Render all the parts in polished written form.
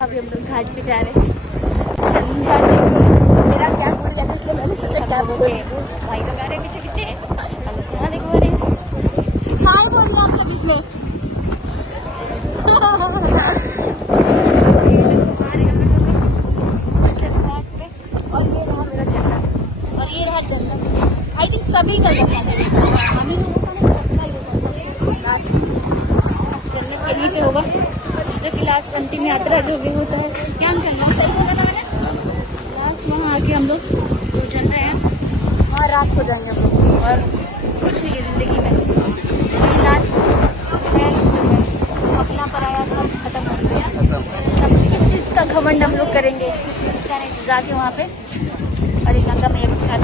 अभी हम लोग घाट पे जा रहे हैं। संध्या जी मेरा क्या भूल जाता है, इसलिए मैंने सोचा क्या बोल भाई लोग आ रहे पीछे पीछे। हाँ देखो अरे हाय बोलिए आप सब इसमें। और ये रहा मेरा जन्नत और ये रहा जन्नत। आई थिंक सभी का हमें जन्नत यहीं पे होगा जो कि लास्ट अंतिम यात्रा जो भी होता है। क्या हम करना लास्ट वहाँ आके हम लोग चल रहे हैं, वहाँ रात हो जाएंगे हम लोग और कुछ नहीं है जिंदगी में। लास्ट है अपना पराया सब खत्म हो गया। अब किस चीज़ का घमंड हम लोग करेंगे जाके वहाँ पे और गंगा मैया के साथ।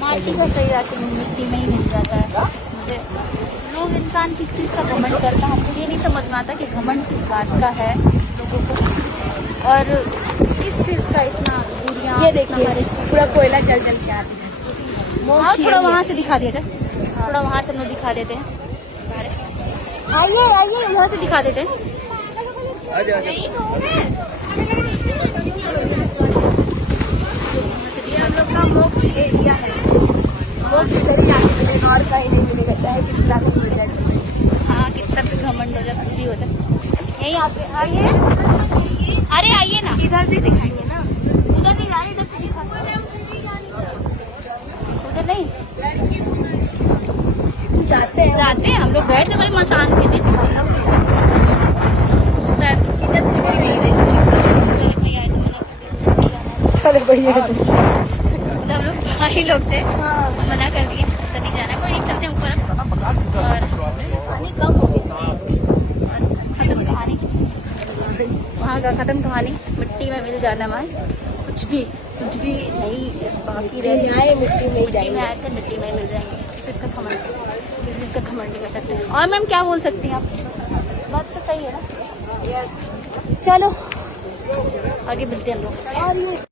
माटी का सही आके मिट्टी में ही मिल जाता है। मुझे लोग इंसान किस चीज़ का घमंड करता है, हमको ये नहीं समझ में आता कि घमंड किस बात का है लोगों को और किस चीज़ का इतना दूरियां। ये देखिए पूरा कोयला जल जल के आती है। हाँ थोड़ा वहाँ से दिखा दिया जाए, थोड़ा वहाँ से हम लोग दिखा देते हैं। आइए आइए यहाँ से दिखा देते हैं। हम लोग का मोक्ष एरिया है, मोक्ष इधर ही जाने मिलेगा और कहीं नहीं मिलेगा, चाहे कितना भी हो जाए। हाँ कितना भी घमंड हो जाए कुछ भी हो जाए। यही आके आइए, अरे आइए ना, इधर से दिखाएंगे ना, उधर नहीं जाए, इधर से दिखाएंगे। उधर नहीं जाते हैं हम लोग गए थे भाई मसान के दिन चलो बढ़िया। हम लोग भाई लोग थे, मना कर दिए उधर नहीं जाना, कोई नहीं चलते ऊपर। और पानी कम हो गया, खत्म कहानी वहाँ का, खत्म कहानी। मिट्टी में मिल जाना वहाँ कुछ भी नहीं बाकी रह जाए, मिट्टी में आकर मिट्टी में मिल जाएंगे। किस चीज़ का घमंड नहीं कर सकते। और मैम क्या बोल सकती हैं आप, बात तो सही है ना। यस चलो आगे मिलते हैं हम लोग।